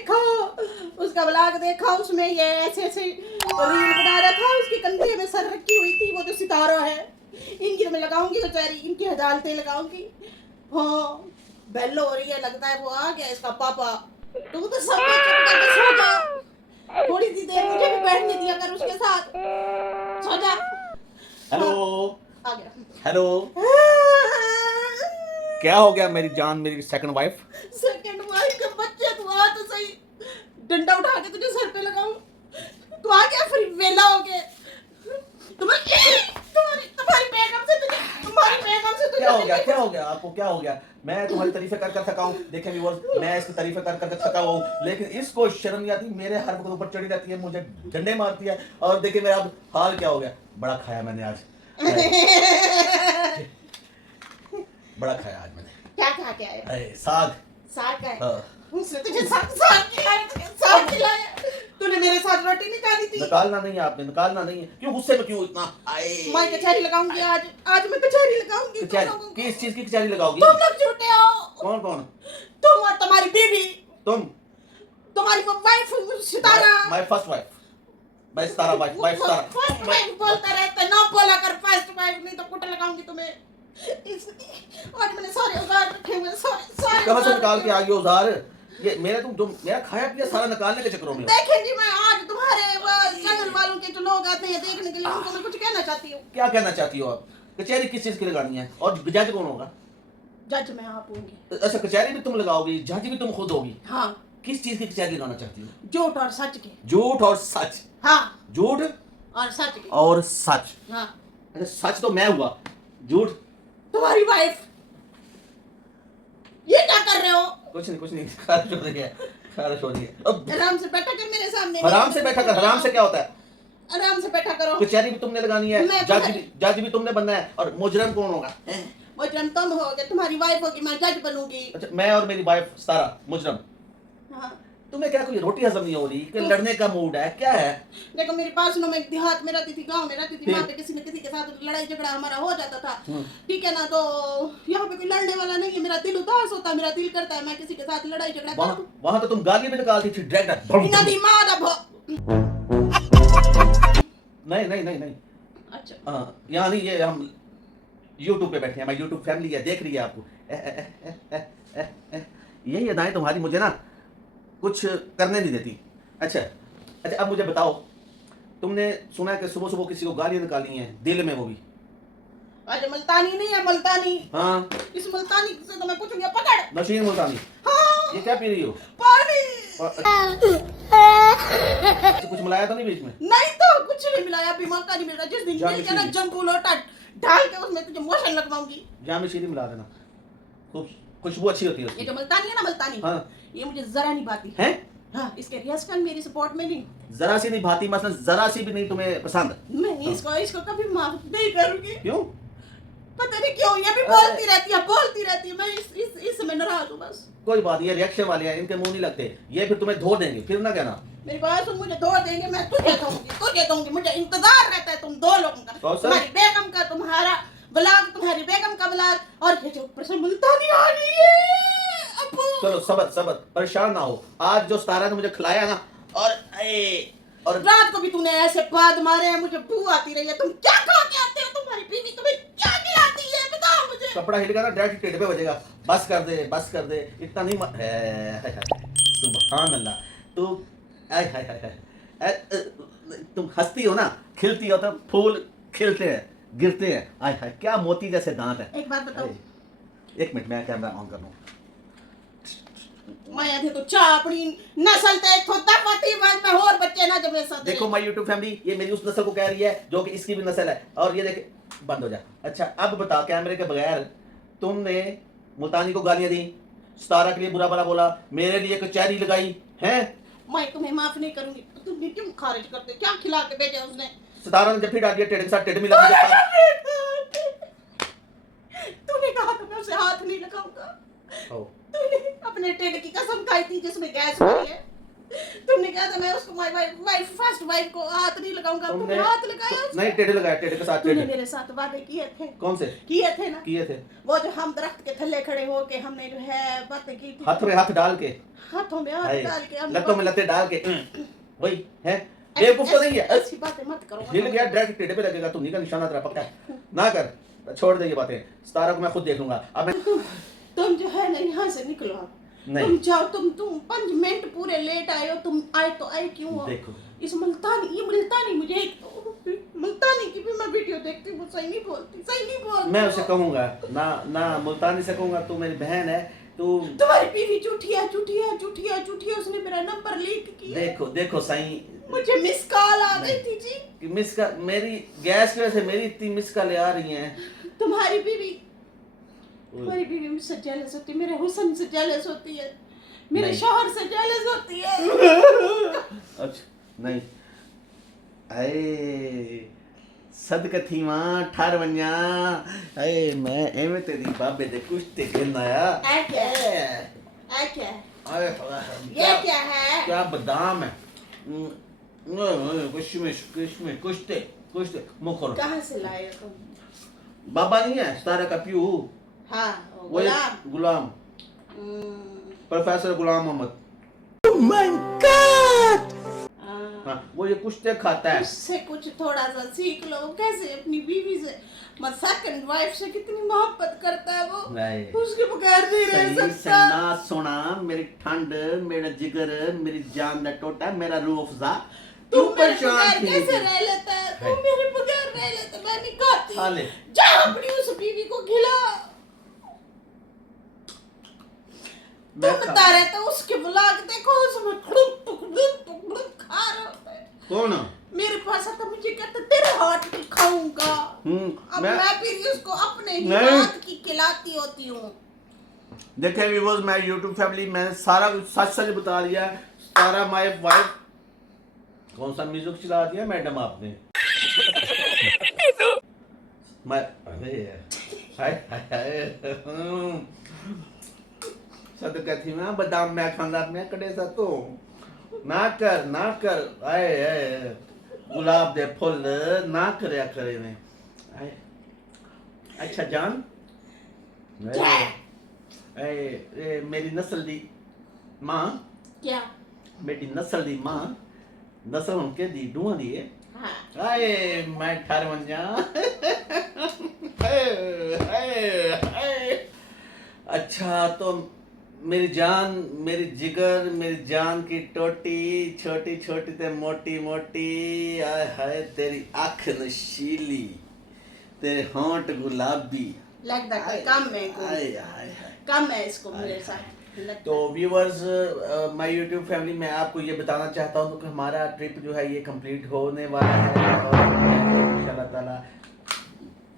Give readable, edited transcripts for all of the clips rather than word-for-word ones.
देखा, उसका ब्लॉग देखा, उसमें ये ऐसे ऐसे रील बना रहा था, उसके कंधे में सर रखी हुई थी, वो जो सितारा है, इनकी तो मैं लगाऊंगी बेचारी, इनकी अदालतें लगाऊंगी। हाँ बेल हो रही है, लगता है वो आ गया इसका पापा। तू तो सब कुछ चुप करके सो जा, थोड़ी सी देर मुझे भी बैठने दिया कर उसके साथ, सो जा। हेलो आ गया। हेलो, क्या हो गया मेरी जान, मेरी सेकंड वाइफ? सेकंड वाइफ के बच्चे, तू आ तो सही, डंडा उठा के तुझे सर पे लगाऊं, तू आ गया फिर वेला हो गए। तुम्हारी बेगम से क्या हो गया, क्या हो गया आपको, क्या हो गया? मैं तुम्हारी तारीफें कर कर थका हूँ, देखें व्यूअर्स, मैं इसकी तारीफें कर कर थका हुआ हूँ, लेकिन इसको शर्म नहीं आती, मेरे हर वक्त ऊपर चढ़ी रहती है, मुझे डंडे मारती है। और देखिए मेरा अब हाल क्या हो गया। बड़ा खाया मैंने आज, बड़ा खाया आज मैंने। क्या खा के आए? अरे साग। साग है? हाँ। उसने तुझे साग खिलाया, तूने मेरे साथ रोटी नहीं खानी थी। निकालना नहीं है आपने, निकालना नहीं है। क्यों गुस्से में, क्यों इतना? मैं कचहरी लगाऊंगी आज, आज मैं कचहरी लगाऊंगी। किस चीज की कचहरी लगाओगी? तुम लोग झूठे हो। कौन कौन? तुम और तुम्हारी बीवी, तुम्हारी wife Sitara. My first wife, मैं सितारा वाइफ सितारा। फर्स्ट वाइफ बोलता रहता, ना बोला कर फर्स्ट वाइफ, नहीं तो कुट लगाऊंगी तुम्हें। आज मैंने सारे औजार रखे हुए, सारे कहां से निकाल के आ गई औजार? ये मेरा तुम मेरा खाया पिया सारा निकालने के चक्करों में। देखेंगी मैं आज तुम्हारे चैनल वालों के जो लोग आते हैं देखने के लिए, उनको मैं कुछ कहना चाहती हूँ। क्या कहना चाहती हो आप? कचहरी किस चीज की लगानी है? और जज कौन होगा? जज मैं आप होंगी। अच्छा, कचहरी भी तुम लगाओगी, जज भी तुम खुद होगी? हाँ। किस चीज की कचहरी लगाना चाहती हो? झूठ और सच के। झूठ और सच? हाँ। झूठ और सच के। और सच? हाँ। अच्छा, सच तो मैं हुआ, झूठ तुम्हारी वाइफ। ये क्या कर रहे हो? कुछ नहीं, खारिश हो रही है, खारिश हो रही है। अब आराम से बैठा कर मेरे सामने। आराम से बैठा कर, आराम से क्या होता है? आराम से बैठा करो। कचहरी भी तुमने लगानी है, जज भी तुमने बनना है, और मुजरम कौन होगा? मुजरम तुम होगे, तुम्हारी वाइफ होगी, मैं जज बनूंगी। अच्छा, मैं और मेरी वाइफ सारा मुजरम। हाँ। तुम्हें क्या कोई रोटी हजम नहीं हो रही कि लड़ने का मूड है, क्या है? देखो मेरे पास में देहात में रहती थी, गांव में रहती थी, वहाँ पे किसी न किसी के साथ लड़ाई झगड़ा हमारा हो जाता था, ठीक है ना। तो यहाँ पे कोई लड़ने वाला नहीं है, मेरा दिल उदास होता है, मेरा दिल करता है मैं किसी के साथ लड़ाई झगड़ा करूं। वहाँ तो तुम गाली भी निकालती थी डायरेक्ट। नहीं। अच्छा। हाँ, यहाँ नहीं, ये हम YouTube पे बैठे हैं, मैं YouTube फैमिली है, देख रही है आपको। यही अदाएं तुम्हारी मुझे ना कुछ करने नहीं देती। अच्छा, अब मुझे बताओ, तुमने सुना है कि सुबह सुबह किसी को गालियां निकाली हैं, दिल में वो भी? आज मुल्तानी नहीं है, मुल्तानी। हाँ। इस मुल्तानी से तो मैं पूछूंगी, पकड़। नशीन मुल्तानी। हाँ। ये क्या पी रही हो? पानी। कुछ मिलाया तो नहीं बीच में? नहीं तो कुछ नहीं मिलाया, अभी मौका नहीं मिल रहा। जिस दिन मिल गया ना जम्बू लोटा डाल के उसमें तुझे मोशन लगवाऊंगी। जाम शीरी मिला देना, खुशबू अच्छी होती है। ये जो मुल्तानी है ना, मुल्तानी, हाँ। ये मुझे जरा नहीं भाती है। हाँ, इसके रियाजखान मेरी सपोर्ट में नहीं, जरा सी नहीं भाती, मतलब जरा सी भी नहीं तुम्हें पसंद? मैं इसको कभी माफ नहीं करूंगी। क्यों? पता नहीं क्यों, ये भी बोलती रहती है, मैं इस समय नाराज हूँ बस। कोई बात, ये रिएक्शन वाले हैं, इनके मुंह नहीं लगते, ये फिर तुम्हें धो देंगे, फिर ना कहना। मेरी बात सुन, मुझे धो देंगे, मैं तुझे दूंगी, मुझे इंतजार रहता है तुम दो लोगों का, तुम्हारी बेगम का, तुम्हारा ब्लॉग, तुम्हारी बेगम का ब्लॉग, और ये जो ऊपर से मुल्तानी आ रही है। चलो सबर, परेशान ना हो। आज जो सितारा ने मुझे खिलाया ना, और रात को भी तूने ऐसे बात मारे हैं, मुझे बू आती रही है। तुम क्या खा के आते हो? तुम्हारी बीवी तुम्हें क्या खिलाती है, बताओ मुझे। कपड़ा हिलेगा ना डायरेक्ट टेढ़े पे बजेगा। बस कर दे, इतना नहीं सुभान अल्लाह। तो तुम हंसती हो ना, खिलती हो तो फूल खिलते हैं, गिरते हैं। आय हाय, क्या मोती जैसे दांत है। एक बात बताओ। एक मिनट, मैं कैमरा ऑन कर लूं। मैं आधे तो चा अपनी नस्ल ते खुदा पति बाद में और बच्चे ना जब ऐसा। देखो माय YouTube फैमिली, ये मेरी उस नस्ल को कह रही है जो कि इसकी भी नस्ल है। और ये देख, बंद हो जा। अच्छा, अब बता, कैमरे के बगैर तुमने मुल्तानी को गालियां दी, सितारा के लिए बुरा भला बोला, मेरे लिए कचहरी लगाई है। मैं तुम्हें माफ नहीं करूंगी। तुम क्यों खारिज करते? क्या खिला के भेजा उसने? सितारा ने जब भी डाल दिया टेढ़े के साथ टेढ़े मिला। तूने कहा तो मैं उसे हाथ नहीं लगाऊंगा। तूने अपने टेढ़े की कसम खाई थी जिसमें गैस भरी है। तुमने कहा था मैं उसको माय वाइफ फर्स्ट वाइफ को हाथ नहीं लगाऊंगा, तुमने हाथ लगाया उसको? नहीं, टेढ़े लगाया, टेढ़े के साथ तूने टेढ़े। मेरे साथ वादे किए थे। कौन से किए थे ना? किए थे? वो जो हम दरख्त के थल्ले खड़े होके हमने जो है बातें की थी, हाथ में हाथ डाल के, हाथों में हाथ हाय, डाल के हम लत्तों में लत्ते डाल के, वही है। बेवकूफ तो नहीं है। ऐसी बातें मत करो। हिल गया, डायरेक्ट टेढ़े पे लगेगा, तुम नहीं का निशाना तेरा पक्का है। ना कर, छोड़ दे ये बातें, सितारा को मैं खुद देख लूंगा। अब मैं तुम जो है ना यहाँ से निकलो आप। नहीं। तुम जाओ, तुम 5 मिनट पूरे लेट आए हो, तुम आए तो आए क्यों हो? देखो, इस मुल्तानी मुझे एक तो मुल्तानी की भी मैं वीडियो देखती हूँ, सही नहीं बोलती मैं उसे वो। कहूंगा ना, ना मुल्तानी से कहूंगा, तू मेरी बहन है, तू तुम्हारी बीवी झूठी है, उसने मेरा नंबर लीक किया। देखो सही, मुझे मिस कॉल आ गई थी जी। मिस का मेरी गैस की वजह से मेरी इतनी मिस कॉल आ रही हैं। तुम्हारी बीवी मुझसे जेलस होती है, मेरे हुस्न से जेलस होती है, मेरे नहीं। शौहर से जेलस होती है। अच्छा नहीं, आए सदका थी मां ठार वन्या, आए मैं एਵੇਂ तेरी बाबे दे कुछ ते गिन आया। ऐ क्या है? ऐ क्या है? आए ये क्या है? क्या बादाम है, कुछ ते मुखर। कहाँ से लाए हो तुम? बाबा नहीं है, सितारा का प्यू, हाँ, वो गुलाम, प्रोफेसर गुलाम मोहम्मद। हाँ, वो ये कुछ ते खाता है। उससे कुछ थोड़ा सा सीख लो, कैसे अपनी बीवी से, सेकंड वाइफ से कितनी मोहब्बत करता है वो, नहीं। उसके बगैर नहीं रह सही सकता। ना सोना, मेरी ठंड, मेरा जिगर, मेरी जान दा टोटा, मेरा रूह अफ़ज़ा, तू तू मेरे परेशान बगैर थी कैसे लेकिन। रह लेता है? तू मेरे बगैर रह लेता है, मैं नहीं खाती। खा ले। जा अपनी उस बीवी को खिला। मैं तुम बता रहे थे उसके व्लॉग देखो, उसमें खा रहे होते हैं। कौन? मेरे पास आता, मुझे कहता तेरे हाथ की खाऊंगा। अब मैं मैं फिर उसको अपने ही नहीं। हाथ की खिलाती होती हूँ। देखे व्यूअर्स, मैं YouTube फैमिली मैंने सारा कुछ सच बता दिया। सारा माय वाइफ, कौन सा म्यूजिक चला दिया मैडम आपने? मैं अरे हाय हाय हाय, सदका थी ना बादाम मैं खांदा, मैं कड़े सा तो ना कर आए गुलाब दे फुल ना करया करे ने आए। अच्छा जान, ए मेरी नस्ल दी मां, क्या? मेरी नस्ल दी मां, नस्ल उनके दी डूआ दी है। हाँ। आए मैं ठार वंजा। अच्छा तो मेरी जान, मेरी जिगर, मेरी जान की टोटी, छोटी छोटी ते मोटी मोटी, आय हाय तेरी आँख नशीली, तेरे होंठ गुलाबी, लगता है कम है को, आय हाय हाय। कम है इसको मेरे साथ। तो व्यूअर्स, माय यूट्यूब फैमिली, मैं आपको ये बताना चाहता हूँ कि हमारा ट्रिप जो है ये कंप्लीट होने वाला है और इंशाल्लाह ताला।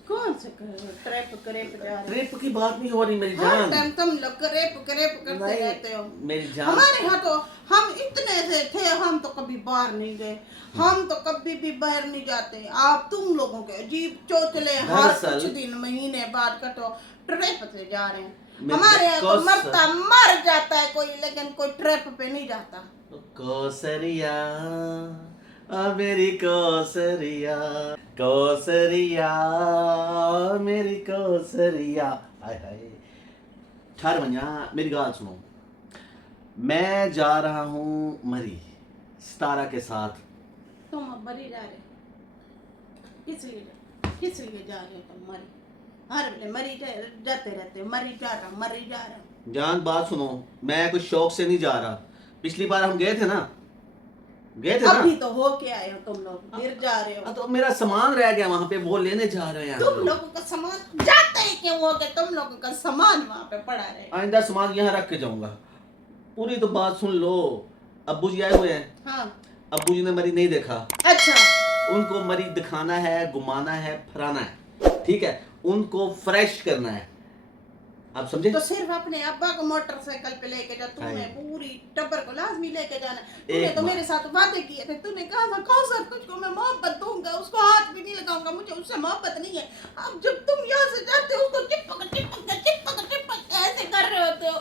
कौन से ट्रिप जा रहे हो? ट्रिप की बात नहीं हो रही मेरी हर जान। टाइम तुम लोग ट्रिप करते नहीं, रहते हो। मेरी जान। हमारे यहाँ तो हम इतने से थे, हम तो कभी बाहर नहीं गए, हम तो कभी भी बाहर नहीं जाते। आप तुम लोगों के अजीब चौचले हर दरअसल- कुछ दिन महीने बाद का तो ट्रिप पे जा रहे हैं। मैं हमारे यहाँ तो बिकॉज़- मरता मर जाता है कोई, लेकिन कोई ट्रिप पे नहीं जाता। कौसरिया, मेरी कौसरिया, कौसरिया, मेरी कौसरिया, हाय हाय। ठार वंजा, मेरी गाल सुनो, मैं जा रहा हूँ मरी सितारा के साथ। तुम अब मरी जा रहे हो, किस लिए जा रहे हो तुम मरी? हर वेले मरी जाते रहते, मरी जा रहा। जान बात सुनो, मैं कुछ शौक से नहीं जा रहा। पिछली बार हम गए थे ना अभी तो हो के आए हो तुम लोग, फिर जा रहे हो। तो मेरा सामान रह गया वहाँ पे, वो लेने जा रहे हैं। तुम लोगों का सामान जाते ही क्यों हो गए? तुम लोगों का सामान वहाँ पे पड़ा रहे। आइंदा सामान यहाँ रख के जाऊंगा। पूरी तो बात सुन लो। अब्बू जी आए हुए हैं। हाँ। अब्बू जी ने मरी नहीं देखा। अच्छा। उनको मरी दिखाना है, घुमाना है, फराना है, ठीक है, उनको फ्रेश करना है। आप समझे? तो सिर्फ अपने अब्बा को मोटरसाइकिल पे लेके जा, तुम्हें पूरी टब्बर को लाजमी लेके जाना। तूने तो मेरे साथ वादे किए थे, तूने कहा था कौसर तुझको मैं मोहब्बत दूंगा, उसको हाथ भी नहीं लगाऊंगा, मुझे उससे मोहब्बत नहीं है। अब जब तुम यहाँ से जाते हो उसको चिपक ऐसे कर रहे होते हो।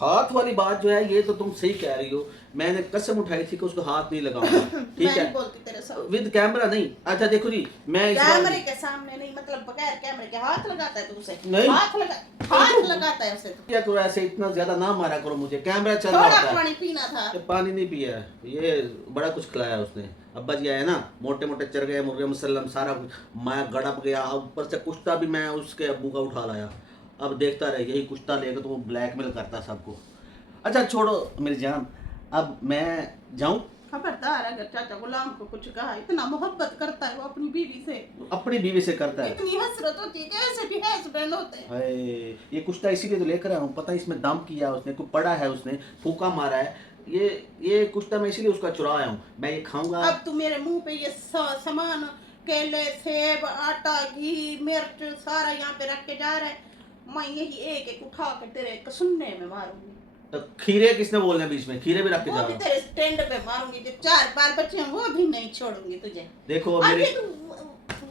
हाथ वाली बात जो है ये तो तुम सही कह रही हो, मैंने कसम उठाई थी कि उसको हाथ नहीं लगाऊंगा, ठीक मैं है, नहीं बोलती तेरे साथ। विद कैमरा नहीं। अच्छा देखो जी, मैं इस बार कैमरे के सामने नहीं, मतलब बगैर कैमरे के हाथ लगाता है तू उसे? नहीं। हाथ लगाता है उसे तू। क्या करो, ऐसे इतना ज्यादा ना मारा करो मुझे, कैमरा चल रहा थोड़ा होता है। पानी पीना था। ये पानी नहीं पिया है, ये बड़ा कुछ खिलाया उसने। अब्बा जी आए ना, मोटे मोटे चर गए मुर्गे मुसल्लम सारा कुछ, मैं गड़प गया। अब ऊपर से कुश्ता भी मैं उसके अब्बू का उठा लाया। अब देखता रहे, यही कुश्ता लेकर तो वो ब्लैकमेल करता सबको। अच्छा छोड़ो मेरी जान, अब मैं जाऊं? खबरदार अगर चाचा गुलाम को कुछ कहा, इतना मोहब्बत करता है वो अपनी बीवी से, अपनी बीवी से करता है। इतनी हसरत होती है, कैसे भी हस्बैंड होते हैं। हाय, ये कुश्ता इसीलिए तो लेकर आया हूँ, पता है इसमें दम किया उसने, कोई पड़ा है उसने, फूका मारा है। ये कुश्ता मैं इसीलिए उसका चुरा आया हूँ, मैं ये खाऊंगा। अब तू मेरे मुंह पे ये सामान, केले, सेब, आटा, घी, मिर्च सारा यहाँ पे रख के जा रहा है। मैं यही एक एक उठा के तेरे कसूने में मारूंगी। तो खीरे किसने बोलने बीच में, खीरे भी रख के वो जा भी रहा हूँ। तेरे स्टैंड पे मारूंगी। जो 4 बाल बच्चे हैं वो भी नहीं छोड़ूंगी तुझे। देखो अरे मेरे तू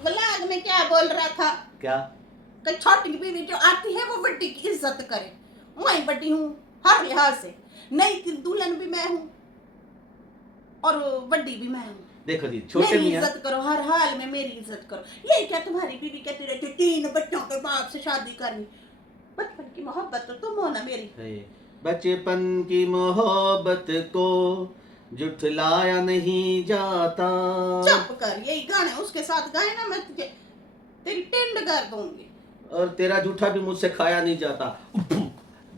व्लॉग में क्या बोल रहा था क्या, कि छोटी बीवी जो आती है वो बड़ी की इज्जत करे। मैं बड़ी हूँ हर लिहाज से, नई की दुल्हन भी मैं हूँ और बड़ी भी मैं हूँ। देखो जी छोटे मेरी मियाँ, इज्जत करो, हर हाल में मेरी इज्जत करो। ये क्या तुम्हारी बीवी कहती रहती है 3 बच्चों के बाप से शादी करनी? बचपन की मोहब्बत तो तुम हो ना मेरी। बचपन की मोहब्बत को जुठलाया नहीं जाता। चुप कर, यही गाने उसके साथ गाए ना, मैं तुझे तेरी टेंड कर दूंगी। और तेरा जूठा भी मुझसे खाया नहीं जाता।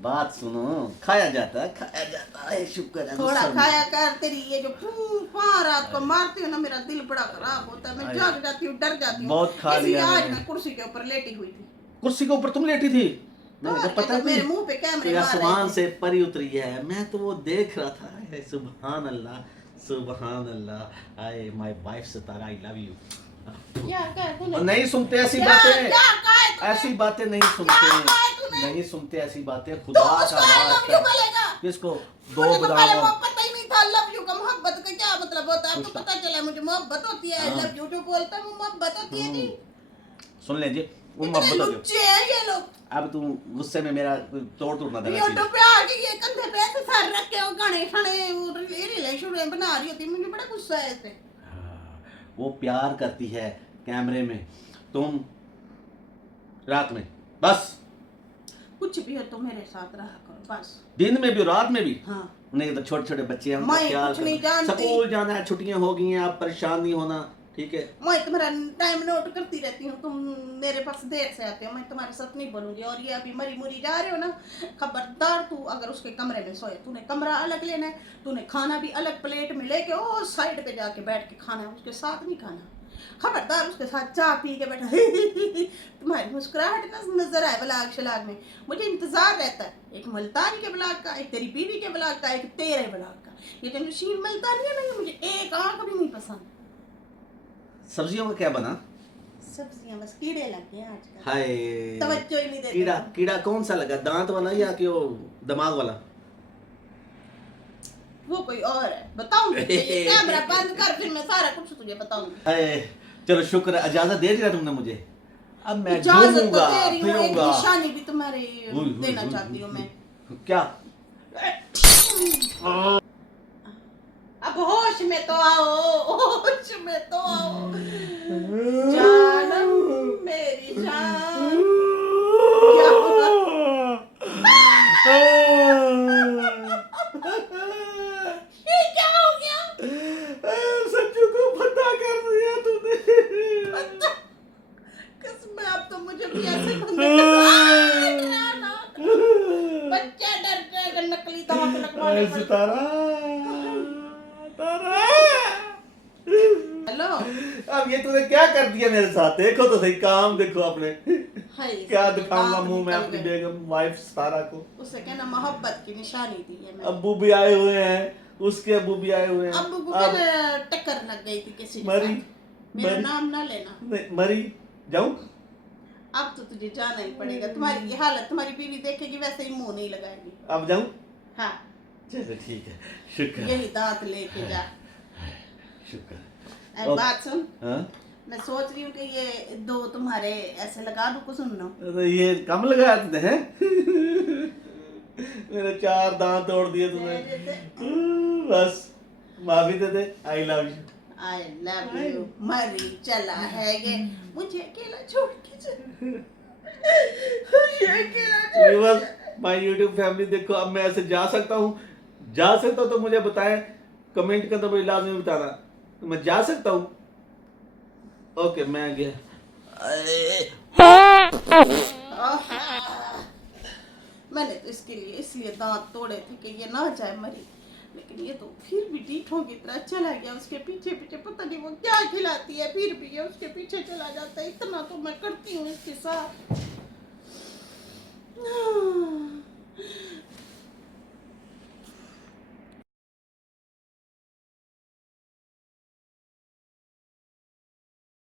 बात सुनो, खाया जाता है, शुक्र है। थोड़ा गुस्सा नहीं। खाया कर। तेरी ये जो फूफा रात को मारती हो ना, मेरा दिल बड़ा खराब होता है। मैं अरे, जाग जाती हूँ, डर जाती हूँ। बहुत खा इसलिए लिया आज मैंने। मैं कुर्सी के ऊपर लेटी हुई थी। कुर्सी के ऊपर तुम लेटी थी? मैंने और कहा पता क्या, मेरे नहीं मुंह पे कैमरे कोई मार आसमान रहे थे। से परी उतरी है, मैं तो वो देख रहा था। सुभान अल्लाह, सुभान अल्लाह। I my wife Sitara, I love you. क्या कहा तूने? नहीं सुनते ऐसी क्या बातें, क्या कहा है तूने? ऐसी बातें नहीं क्या सुनते, कहा है तूने? नहीं सुनते ऐसी बातें, तो खुदा का उसको आई लव यू वास्ता। बोलेगा? किसको? मुझे दो तो पहले बदाम और पता ही नहीं था लव यू का मोहब्बत का क्या मतलब होता है। अब तो कुछ- पता चला मुझे मोहब्बत होती है। आई हाँ। लव यू जो बोलता है वो मोहब्बत होती है जी। सुन लीजिए, वो इतने मोहब्बत हो गई। लुच्चे हैं ये लोग। अब तुम गुस्से में मेरा तोड़ ना देना यूट्यूब चीज। पे आके ये कंधे पे ऐसे सर रख के वो गाने शाने रीलें बना रही होती है। मुझे बड़ा गुस्सा है इससे। हाँ, वो प्यार करती है कैमरे में, तुम रात में। बस कुछ भी हो तो मेरे साथ रहा करो बस। दिन में भी रात में भी। हाँ, उन्हें तो छोटे छोटे बच्चे हैं, उनका मैं ख्याल कुछ नहीं करना। जानती। स्कूल जाना है, छुट्टियां हो गई हैं, आप परेशान नहीं होना, ठीक है? मैं तुम्हारा टाइम नोट करती रहती हूँ। तुम मेरे पास देर से आते हो, मैं तुम्हारे साथ नहीं बोलूंगी। और ये अभी मरी मुरी जा रहे हो ना, खबरदार तू अगर उसके कमरे में सोए, तूने कमरा अलग लेना है, तूने खाना भी अलग प्लेट में लेके ओ साइड पे जाके बैठ के खाना है, उसके साथ नहीं खाना। खबरदार उसके साथ चाय पी के बैठा तुम्हारी मुस्कुराहट नजर आए ब्लाग शलाग में। मुझे इंतजार रहता है एक मुल्तानी के ब्लाग का, एक तेरी बीवी के ब्लाग का, एक तेरे ब्लाग का। ये जो नशीन मुल्तानी है ना, मुझे एक आंख भी नहीं पसंद। सब्जियों का क्या बना? सब्जियां बस कीड़े लग गए आजकल। हाय, तवज्जो ही नहीं देते। कीड़ा कीड़ा कौन सा लगा, दांत वाला या कि वो दिमाग वाला? वो कोई और है, बताऊंगी तुझे। कैमरा बंद कर, फिर मैं सारा कुछ तुझे बताऊंगी। हाय, चलो शुक्र है, इजाजत दे दिया तुमने मुझे। अब मैं इजाजत तो घूमूंगा दे रही हूँ, एक फिरूंगा। निशानी भी तुम्हारे देना चाहती हूँ मैं। क्या? अब होश में तो आओ, होश में तो आओ जानम मेरी जान। क्या हुआ? ये क्या हो गया? सच्चू को पता कर दिया तूने। कसम है, अब तो मुझे भी ऐसे बच्चा डरते हैं अगर नकली दांत लगवाने पड़े। सितारा, तारा। हेलो, अब ये तूने क्या कर दिया मेरे साथ? देखो तो सही, काम देखो अपने। हाय, क्या इसके दिखाऊंगा दांत मुंह में निकल अपनी गए। बेगम वाइफ सितारा को? उसे कहना मोहब्बत की निशानी दी है मैंने। अब्बू भी आए हुए हैं, उसके अब्बू भी आए हुए हैं। अब्बू को अब कहना टक्कर लग गई थी किसी के मरी, साथ। मेरा मरी। नाम ना लेना। नहीं, मरी जाऊं? अब तो तुझे जाना ही पड़ेगा। तुम्हारी ये हालत तुम्हारी बीवी देखेगी, वैसे ही मुंह नहीं लगाएगी। अब जाऊं? हाँ, चलो ठीक है, शुक्र। यही दांत लेके जा। शुक्र। अब बात सुन, हाँ? मैं सोच रही हूँ कि ये 2 तुम्हारे ऐसे लगा दूं को सुन लो। तो ये कम लगाया तुमने हैं? मेरे 4 दांत तोड़ दिए तूने। बस माफी दे दे। I love you. I love you. मरी चला है ये, मुझे अकेला छोड़ के चल। मुझे अकेला छोड़ व्यूअर्स, माय यूट्यूब फैमिली, देखो अब मैं ऐसे जा सकता हूँ? जा सकता हूँ तो मुझे बताएं, कमेंट के अंदर मुझे लाजमी बताना। तो मैं जा सकता हूँ? ओके, मैं गया। मैंने तो इसके लिए इसलिए दांत तोड़े थे कि ये ना जाए मरी, लेकिन ये तो फिर भी डीठों की तरह चला गया उसके पीछे पीछे। पता नहीं वो क्या खिलाती है, फिर भी ये उसके पीछे चला जाता है। इतना तो मैं करती हूँ इसके साथ।